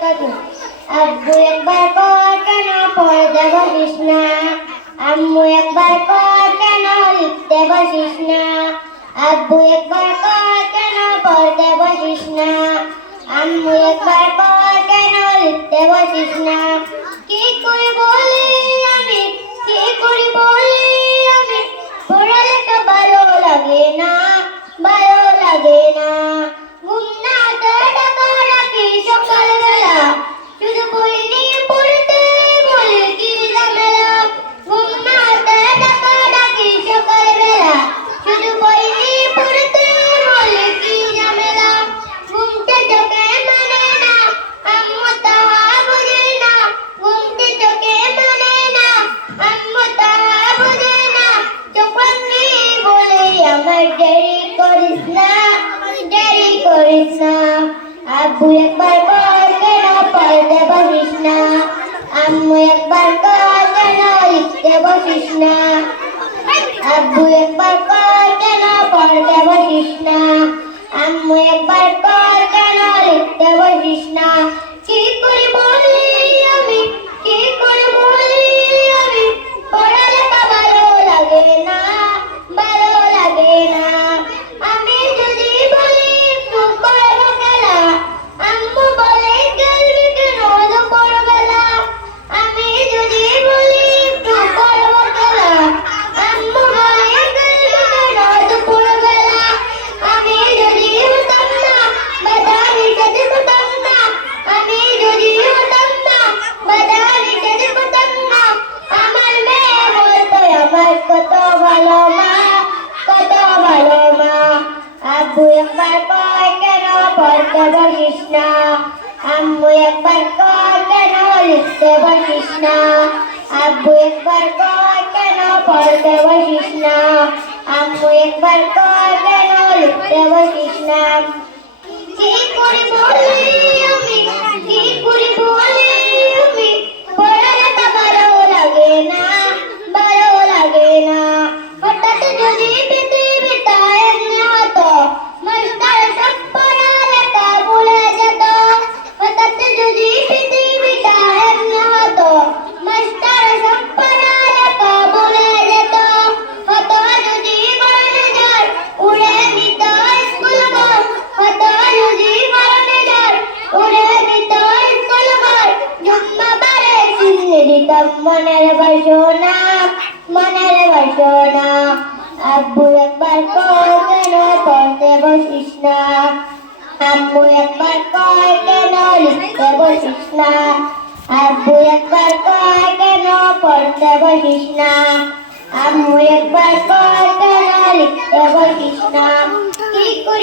কাকু আব্বু একবার কর কেন পড়তে বসিস না? আম্মু একবার কর কেন লিখতে বসিস না? আব্বু একবার কর কেন পড়তে বসিস না? আম্মু একবার কর কেন লিখতে বসিস না? কি করে বলি আমি? কি করে বলি আমি? পড়ালেখা ভালো লাগে না, ভালো লাগে না। করিস না আব্বু একবার কর কেন পড়তে বসিস না? আম্মু একবার কর কেন লিখতে বসিস না? আব্বু একবার কর কেন পড়তে বসিস না? আম্মু একবার কর কেন লিখতে বসিস না? কি করে বসিস না আম্মু একবার কয়, কেন লিখতে বসিস না আব্বু একবার কয়, কেন পড়তে বসিস না আম্মু একবার কয়, কেন লিখতে বসিস না কি চিনে দিতাম মনের বাসনা মনের বাসনা আব্বু একবার কয় কেন পড়তে বসিস না আব্বু একবার কয় কেন লিখতে বসিস না আব্বু একবার কয় কেন পড়তে বসিস না আম্মু একবার কয় কেন লিখতে বসিস না কি করে